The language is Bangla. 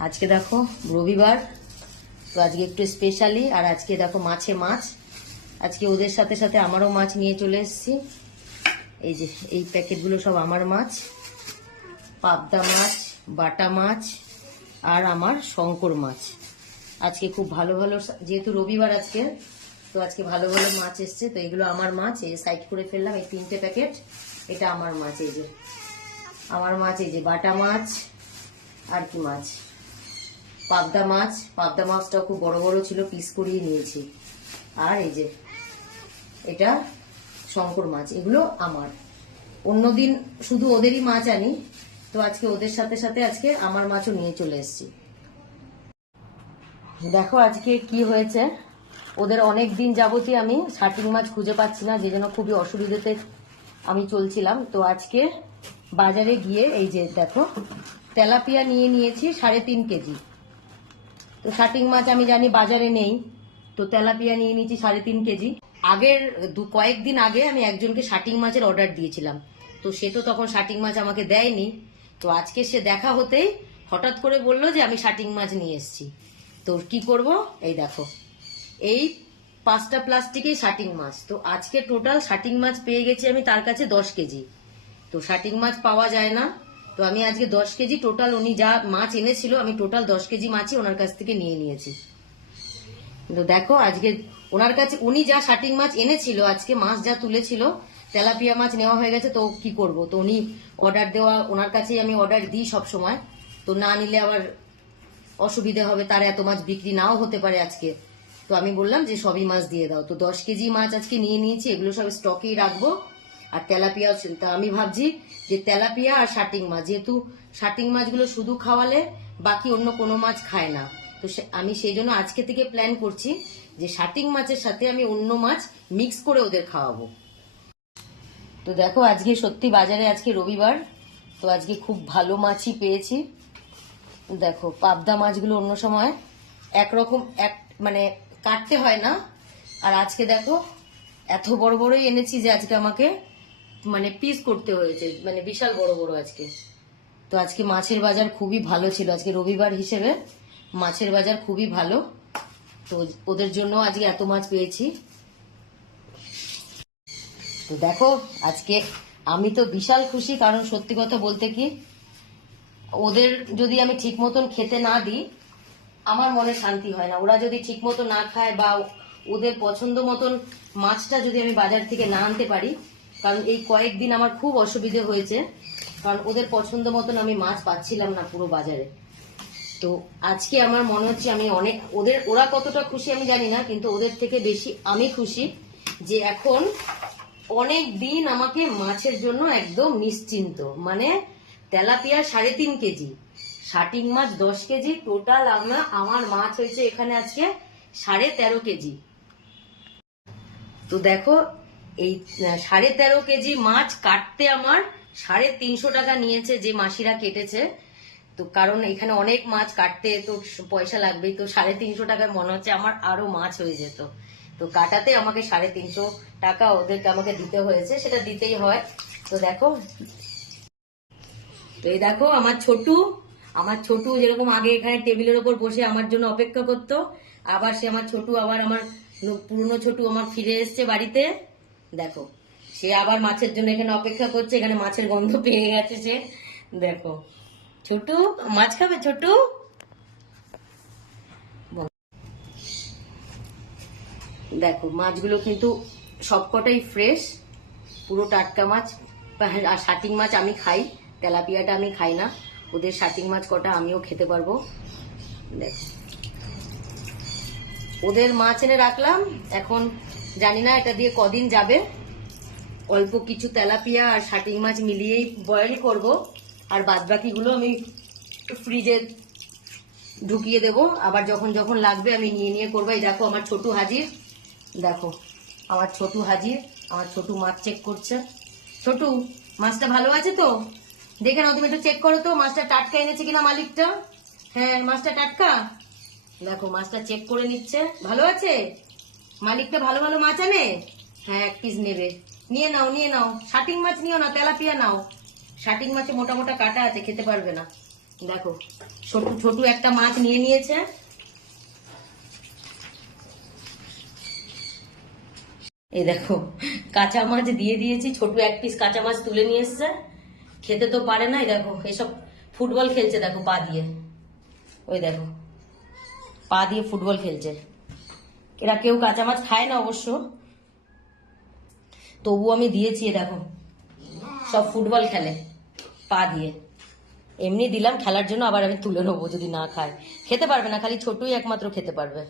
আজকে দেখো রবিবার, তো আজকে একটু স্পেশালি। আর আজকে দেখো মাছে মাছ, আজকে ওদের সাথে সাথে আমারও মাছ নিয়ে চলে এসেছি। এই যে এই প্যাকেটগুলো সব আমার মাছ, পাবদা মাছ, বাটা মাছ আর আমার শঙ্কর মাছ। আজকে খুব ভালো ভালো, যেহেতু রবিবার আজকে, তো আজকে ভালো ভালো মাছ এসছে। তো এগুলো আমার মাছ, এই সাইড করে ফেললাম এই 3টে প্যাকেট। এটা আমার মাছ, এই যে আমার মাছ, এই যে বাটা মাছ আর কি মাছ, পাবদা মাছ। পাবদা মাছটাও খুব বড় বড় ছিল, পিস করিয়ে নিয়েছি। আর এই যে এটা শঙ্কর মাছ, এগুলো আমার। অন্যদিন শুধু ওদেরই মাছ আনি, তো আজকে ওদের সাথে সাথে আজকে আমার মাছও নিয়ে চলে এসেছি। দেখো আজকে কি হয়েছে, ওদের অনেক দিন যাবতই আমি শাটিং মাছ খুঁজে পাচ্ছি না, যে জন্য খুবই অসুবিধাতে আমি চলছিলাম। তো আজকে বাজারে গিয়ে এই যে দেখো তেলাপিয়া নিয়ে নিয়েছি 3.5 কেজি। তো শাটিং মাছ আমি জানি বাজারে নেই, তো তেলাপিয়া নিয়ে নিয়েছি 3.5 কেজি। আগের কয়েকদিন আগে আমি একজনকে শাটিং মাছের অর্ডার দিয়েছিলাম, তো সে তো তখন শাটিং মাছ আমাকে দেয়নি। তো আজকে সে দেখা হতেই হঠাৎ করে বললো যে আমি শাটিং মাছ নিয়ে এসেছি। তো কি করব, এই দেখো এই 5টা প্লাস্টিকেই শাটিং মাছ। তো আজকে টোটাল শাটিং মাছ পেয়ে গেছি আমি তার কাছে 10 কেজি। তো শাটিং মাছ পাওয়া যায় না, তো আমি আজকে 10 কেজি টোটাল, উনি যা মাছ এনেছিল আমি টোটাল 10 কেজি মাছই ওনার কাছ থেকে নিয়ে নিয়েছি। তো দেখো আজকে ওনার কাছে উনি যা শাটিং মাছ এনেছিল, আজকে মাছ যা তুলেছিল, তেলাপিয়া মাছ নেওয়া হয়ে গেছে। তো কি করব, তো উনি অর্ডার দেওয়া, ওনার কাছেই আমি অর্ডার দিই সব সময়। তো না নিলে আবার অসুবিধা হবে, তার এত মাছ বিক্রি নাও হতে পারে আজকে। তো আমি বললাম যে সবই মাছ দিয়ে দাও। তো 10 কেজি মাছ আজকে নিয়ে নিয়েছি, এগুলো সব স্টকেই রাখবো। আর তেলাপিয়াও ছিল, তা আমি ভাবছি যে তেলাপিয়া আর শাটিং মাছ, যেহেতু শাটিং মাছগুলো শুধু খাওয়ালে বাকি অন্য কোনো মাছ খায় না, তো আমি সেই জন্য আজকে থেকে প্ল্যান করছি যে শাটিং মাছের সাথে আমি অন্য মাছ মিক্স করে ওদের খাওয়াবো। তো দেখো আজকে সত্যি বাজারে, আজকে রবিবার, তো আজকে খুব ভালো মাছই পেয়েছি। দেখো পাবদা মাছগুলো অন্য সময় একরকম মানে কাটতে হয় না, আর আজকে দেখো এত বড় বড়ই এনেছি যে আজকে আমাকে মানে পিস করতে হয়েছে, মানে বিশাল বড় বড় আজকে। তো আজকে মাছের বাজার খুবই ভালো ছিল, আজকে রবিবার হিসেবে মাছের বাজার খুবই ভালো। তো ওদের জন্য আজকে এত মাছ পেয়েছি। তো দেখো আজকে আমি তো বিশাল খুশি, কারণ সত্যি কথা বলতে কি, ওদের যদি আমি ঠিক মতন খেতে না দিই আমার মনে শান্তি হয় না। ওরা যদি ঠিক মতো না খায় বা ওদের পছন্দ মতন মাছটা যদি আমি বাজার থেকে না আনতে পারি, কারণ এই কয়েকদিন আমার খুব অসুবিধে হয়েছে, কারণ ওদের পছন্দ মতন আমি মাছ পাচ্ছিলাম না পুরো বাজারে। তো আজকে আমার মনে হচ্ছে আমি অনেক, ওরা কতটা খুশি আমি জানি না, কিন্তু ওদের থেকে বেশি আমি খুশি যে এখন অনেক দিন আমাকে মাছের জন্য একদম নিশ্চিন্ত। মানে তেলাপিয়া 3.5 কেজি, শাটিং মাছ 10 কেজি, টোটাল আমার মাছ হয়েছে এখানে আজকে 13.5 কেজি। তো দেখো এই 13.5 কেজি মাছ কাটতে আমার 350 টাকা নিয়েছে, যে মাসিরা কেটেছে। তো কারণ এখানে অনেক মাছ কাটতে তো পয়সা লাগবেই, তো 350 টাকায় মনে হচ্ছে আমার আরো মাছ হয়ে যেত। তো কাটাতে আমাকে 350 টাকা ওদেরকে আমাকে দিতে হয়েছে, সেটা দিতেই হয়। তো দেখো, তো এই দেখো আমার ছোটু যেরকম আগে এখানে টেবিলের ওপর বসে আমার জন্য অপেক্ষা করতো, আবার সে আমার ছোটু, আবার আমার পুরনো ছোটু আমার ফিরে এসছে বাড়িতে। দেখো সে আবার মাছের জন্য এখানে অপেক্ষা করছে, এখানে মাছের গন্ধ পেয়ে গেছে সে। দেখো ছোটু মাছ খাবে, ছোটু। দেখো মাছগুলো কিন্তু সবকটাই ফ্রেশ, পুরো টাটকা মাছ। আর শাটিং মাছ আমি খাই, তেলাপিয়াটা আমি খাই না। ওদের শাটিং মাছ কটা আমিও খেতে পারবো। দেখো ওদের মাছ এনে রাখলাম, এখন জানি না এটা দিয়ে কদিন যাবে। অল্প কিছু তেলাপিয়া আর শাটিং মাছ মিলিয়েই বয়েল করব, আর বাদ বাকিগুলো আমি ফ্রিজে ঢুকিয়ে দেবো, আবার যখন যখন লাগবে আমি নিয়ে নিয়ে করবো। এই দেখো আমার ছোটু হাজির, দেখো আমার ছোটু হাজির, আমার ছোটু মাছ চেক করছে। ছোটু মাছটা ভালো আছে তো? দেখে নাও, তুমি একটু চেক করো তো মাছটা টাটকা এনেছে কিনা মালিকটা। হ্যাঁ মাছটা টাটকা, দেখো মাছটা চেক করে নিচ্ছে। ভালো আছে মালিকটা, ভালো ভালো মাছ আনে। হ্যাঁ 1 পিস নেবে, নিয়ে নাও নিয়ে নাও। শাটিং মাছ নিও না, তেলাপিয়া নাও। শাটিং মাছে মোটা মোটা কাটা আছে, খেতে পারবে না। দেখো ছোট ছোট একটা মাছ নিয়ে নিয়েছে। এই দেখো কাঁচা মাছ দিয়ে দিয়েছি, ছোট এক পিস কাঁচা মাছ তুলে নিয়ে এসছে। খেতে তো পারে না। এই দেখো এসব ফুটবল খেলছে, দেখো পা দিয়ে, ওই দেখো পা দিয়ে ফুটবল খেলছে। এরা কেউ কাঁচা মাছ খায় না অবশ্য, তবু আমি দিয়েছি। দেখো সব ফুটবল খেলে পা দিয়ে, এমনি দিলাম খেলার জন্য, আবার আমি তুলে নেবো যদি না খায়। খেতে পারবে না, খালি ছোটই একমাত্র খেতে পারবে।